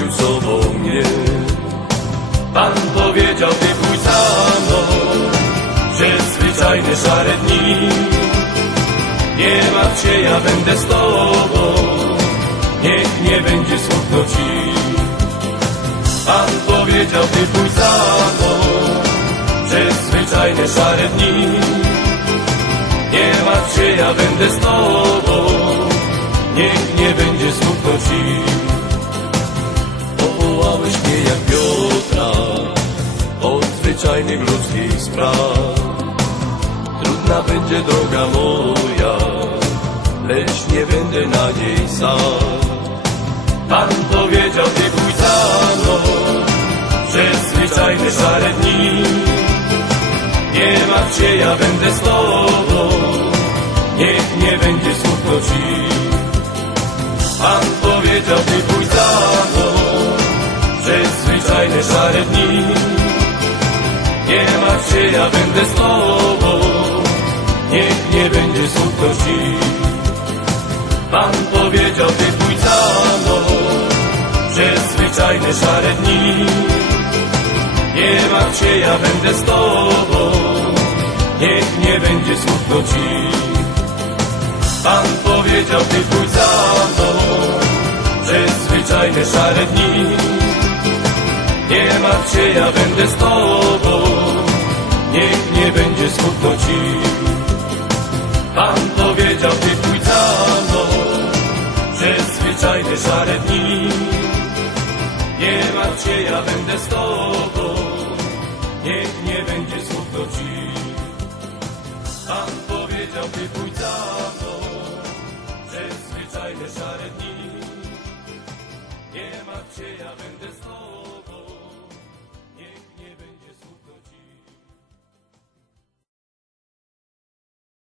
zachwycił sobą mnie. Pan powiedział, ty pójdź za mną przez zwyczajne szare dni. Nie martw się, ja będę z tobą, niech nie będzie smutno ci. Pan powiedział, ty pójdź za mną przez zwyczajne szare dni. Nie martw się, ja będę z tobą, niech nie będzie smutno ci. Powołałeś mnie jak Piotra od zwyczajnych ludzkich spraw. Trudna będzie droga moja, lecz nie będę na niej sam. Pan powiedział, ty pójdź za mną przez zwyczajne szare dni. Nie martw się, ja będę z tobą, niech nie będzie smutno ci. Pan powiedział, ty pójdź za mną przez zwyczajne szare dni. Nie martw się, ja będę z tobą, niech nie będzie smutno ci. Pan powiedział, ty pójdź za mną przez zwyczajne szare dni. Nie martw się, ja będę z tobą, niech nie będzie smutno ci. Pan powiedział, ty pójdź za mną przez zwyczajne szare dni. Nie martw się, ja będę z tobą, niech nie będzie smutno ci. Pan powiedział, ty pójdź za mną przez zwyczajne szare dni. Nie martw się, ja będę z tobą, niech nie będzie smutno ci. Pan powiedział, ty pójdź